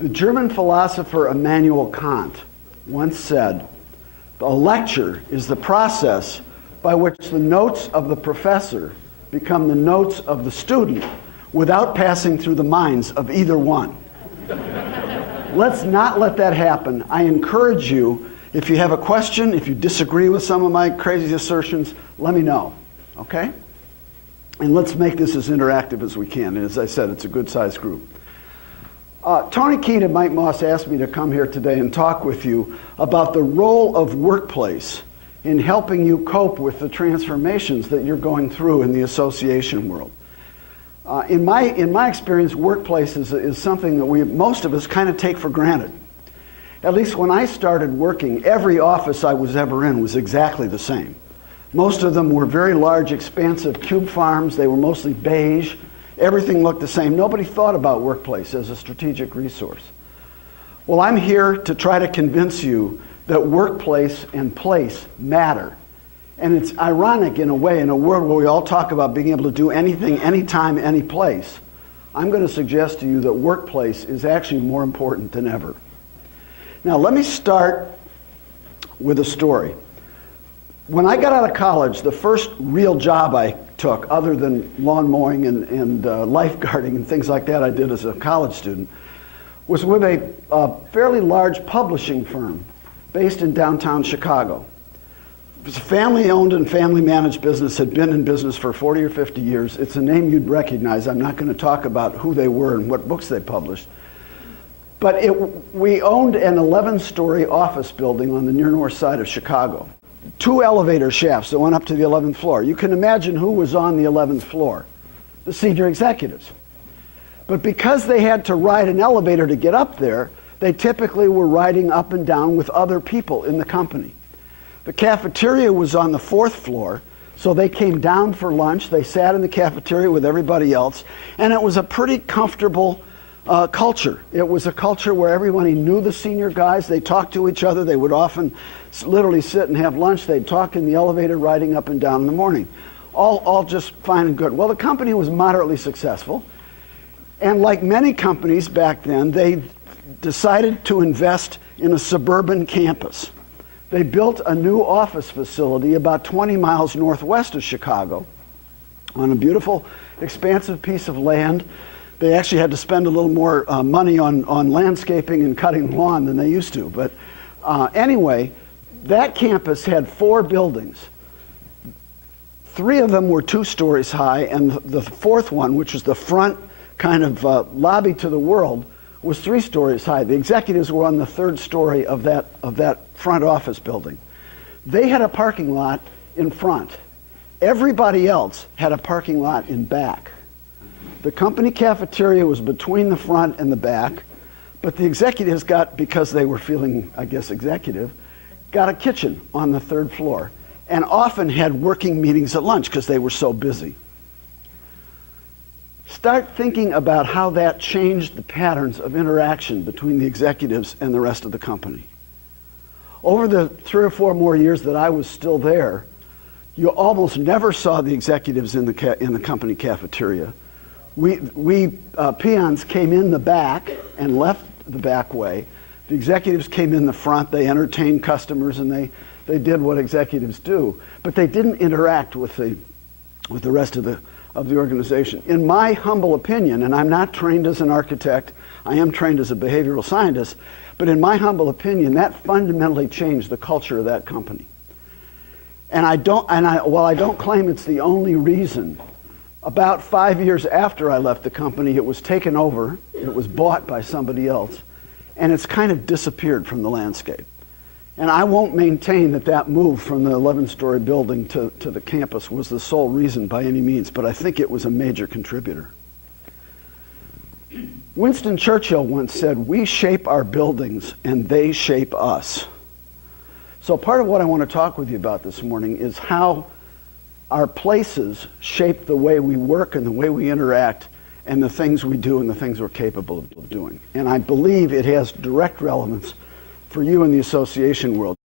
The German philosopher Immanuel Kant once said, "A lecture is the process by which the notes of the professor become the notes of the student without passing through the minds of either one." Let's not let that happen. I encourage you, if you have a question, if you disagree with some of my crazy assertions, let me know, okay? And let's make this as interactive as we can. And as I said, it's a good-sized group. Tony Keene and Mike Moss asked me to come here today and talk with you about the role of workplace in helping you cope with the transformations that you're going through in the association world. In my experience, workplace is something that most of us kind of take for granted. At least when I started working, every office I was ever in was exactly the same. Most of them were very large, expansive cube farms. They were mostly beige. Everything looked the same. Nobody thought about workplace as a strategic resource. Well, I'm here to try to convince you that workplace and place matter. And it's ironic in a way, in a world where we all talk about being able to do anything, anytime, any place. I'm going to suggest to you that workplace is actually more important than ever. Now, let me start with a story. When I got out of college, the first real job I took, other than lawn mowing and lifeguarding and things like that I did as a college student, was with a fairly large publishing firm based in downtown Chicago. It was a family-owned and family-managed business, had been in business for 40 or 50 years. It's a name you'd recognize. I'm not going to talk about who they were and what books they published. But we owned an 11-story office building on the near north side of Chicago. 2 elevator shafts that went up to the 11th floor. You can imagine who was on the 11th floor: the senior executives. But because they had to ride an elevator to get up there, they typically were riding up and down with other people in the company. The cafeteria was on the 4th floor, so they came down for lunch. They sat in the cafeteria with everybody else, and it was a pretty comfortable culture. It was a culture where everybody knew the senior guys. They talked to each other. They would often literally sit and have lunch. They'd talk in the elevator riding up and down in the morning. All just fine and good. Well, the company was moderately successful. And like many companies back then, they decided to invest in a suburban campus. They built a new office facility about 20 miles northwest of Chicago on a beautiful, expansive piece of land. They actually had to spend a little more money on landscaping and cutting lawn than they used to. But anyway, that campus had 4 buildings. 3 of them were 2 stories high, and the 4th one, which was the front kind of lobby to the world, was 3 stories high. The executives were on the 3rd story of that front office building. They had a parking lot in front. Everybody else had a parking lot in back. The company cafeteria was between the front and the back, but the executives got, because they were feeling, I guess, executive, got a kitchen on the 3rd floor and often had working meetings at lunch because they were so busy. Start thinking about how that changed the patterns of interaction between the executives and the rest of the company. Over the 3 or 4 more years that I was still there, you almost never saw the executives in the company cafeteria. We peons came in the back and left the back way. The executives came in the front. They entertained customers, and they did what executives do. But they didn't interact with the rest of the organization. In my humble opinion, and I'm not trained as an architect, I am trained as a behavioral scientist, but in my humble opinion, that fundamentally changed the culture of that company. And while I don't claim it's the only reason, about 5 years after I left the company, it was taken over, it was bought by somebody else, and it's kind of disappeared from the landscape. And I won't maintain that move from the 11-story building to the campus was the sole reason by any means, but I think it was a major contributor. Winston Churchill once said, "We shape our buildings and they shape us." So part of what I want to talk with you about this morning is how our places shape the way we work and the way we interact and the things we do and the things we're capable of doing. And I believe it has direct relevance for you in the association world.